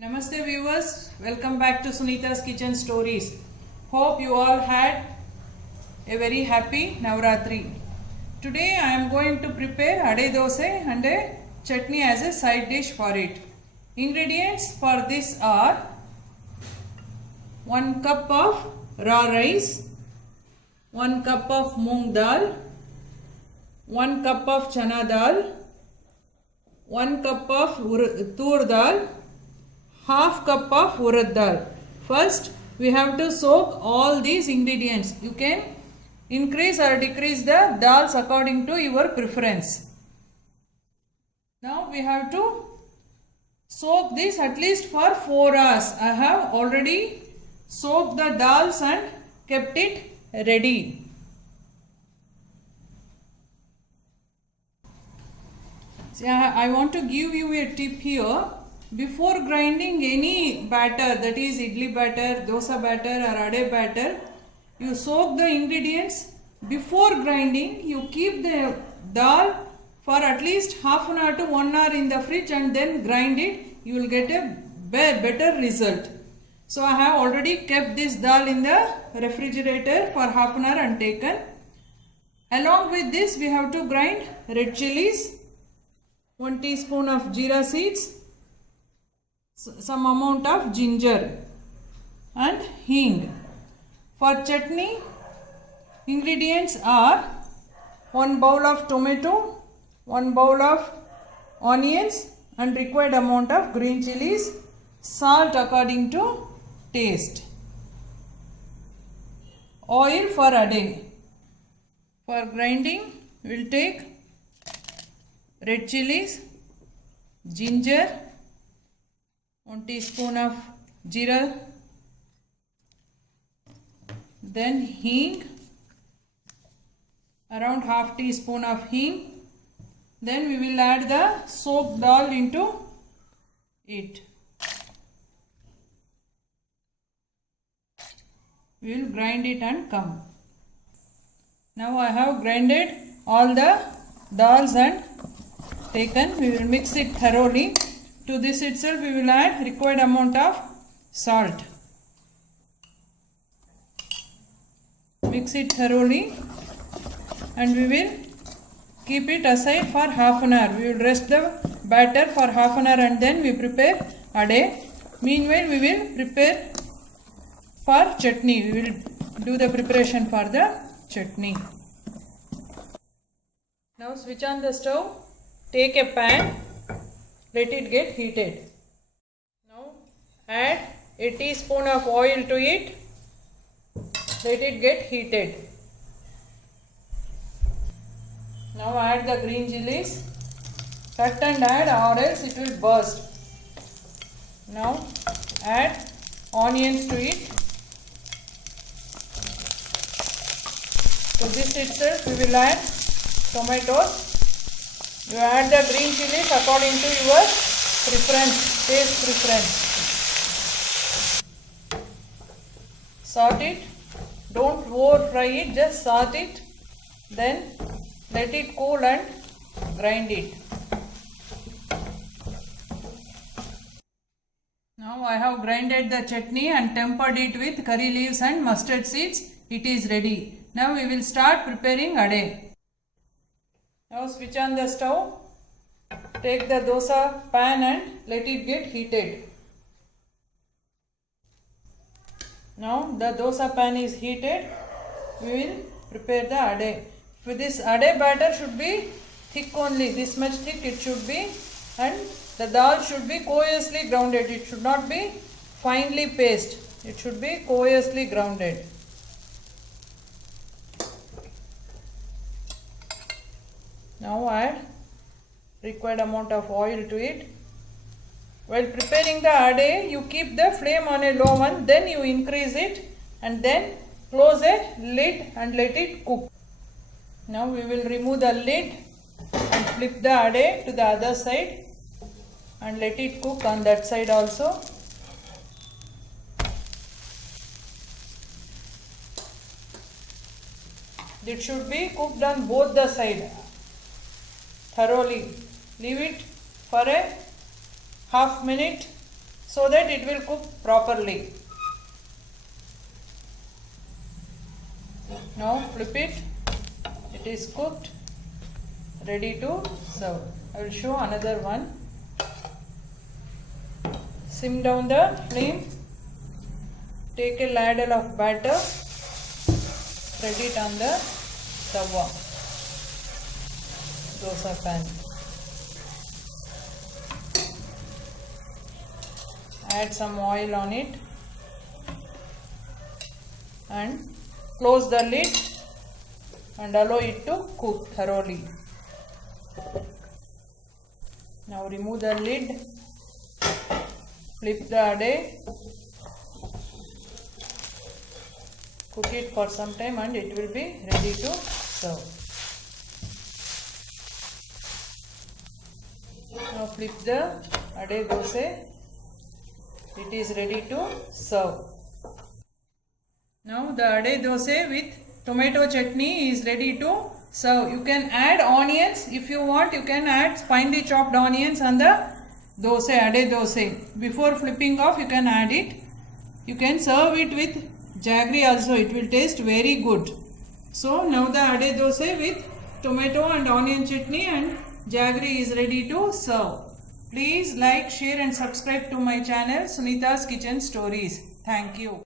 Namaste viewers, welcome back to Sunita's Kitchen Stories. Hope you all had a very happy Navratri. Today I am going to prepare ade dose and a chutney as a side dish for it. Ingredients for this are 1 cup of raw rice, 1 cup of moong dal, 1 cup of chana dal, 1 cup of tur dal, half cup of urad dal. First, we have to soak all these ingredients. You can increase or decrease the dals according to your preference. Now we have to soak this at least for 4 hours. I have already soaked the dals and kept it ready. See, I want to give you a tip here. Before grinding any batter, that is idli batter, dosa batter or ade batter, you soak the ingredients. Before grinding, you keep the dal for at least half an hour to 1 hour in the fridge and then grind it. You will get a better result. So I have already kept this dal in the refrigerator for half an hour and taken. Along with this, we have to grind red chilies, 1 teaspoon of jeera seeds, some amount of ginger and hing. For chutney, ingredients are 1 bowl of tomato, 1 bowl of onions and required amount of green chilies, salt according to taste. Oil for ade. For grinding, we will take red chilies, ginger, 1 teaspoon of jeera, then hing, around half teaspoon of hing. Then we will add the soaked dal into it. We will grind it and come. Now I have grinded all the dals and taken. We will mix it thoroughly. To this itself we will add required amount of salt. Mix it thoroughly and we will keep it aside for half an hour. We will rest the batter for half an hour and then we prepare ade. Meanwhile we will prepare for chutney. We will do the preparation for the chutney. Now switch on the stove. Take a pan. Let it get heated. Now add a teaspoon of oil to it. Let it get heated. Now add the green chilies. Cut and add or else it will burst. Now add onions to it. To this itself we will add tomatoes. You add the green chilies according to your preference, taste preference. Salt it. Don't over fry it, just salt it. Then let it cool and grind it. Now I have grinded the chutney and tempered it with curry leaves and mustard seeds. It is ready. Now we will start preparing ade. Now switch on the stove. Take the dosa pan and let it get heated. Now the dosa pan is heated. We will prepare the ade. For this ade batter should be thick only. This much thick it should be, and the dal should be coarsely grounded. It should not be finely paste. It should be coarsely grounded. Now add required amount of oil to it. While preparing the ade, you keep the flame on a low one, then you increase it and then close a lid and let it cook. Now we will remove the lid and flip the ade to the other side and let it cook on that side also. It should be cooked on both the sides thoroughly. Leave it for a half minute so that it will cook properly. Now flip it. It is cooked, ready to serve. I will show another one. Sim down the flame. Take a ladle of batter. Spread it on the tawa, dosa pan. Add some oil on it and close the lid and allow it to cook thoroughly. Now remove the lid, flip the ade, cook it for some time and it will be ready to serve. Now flip the ade dosa. It is ready to serve. Now the ade dosa with tomato chutney is ready to serve. You can add onions if you want. You can add finely chopped onions on the dosa, ade dosa. Before flipping off, you can add it. You can serve it with jaggery also. It will taste very good. So now the ade dosa with tomato and onion chutney and jaggery is ready to serve. Please like, share and subscribe to my channel Sunita's Kitchen Stories. Thank you.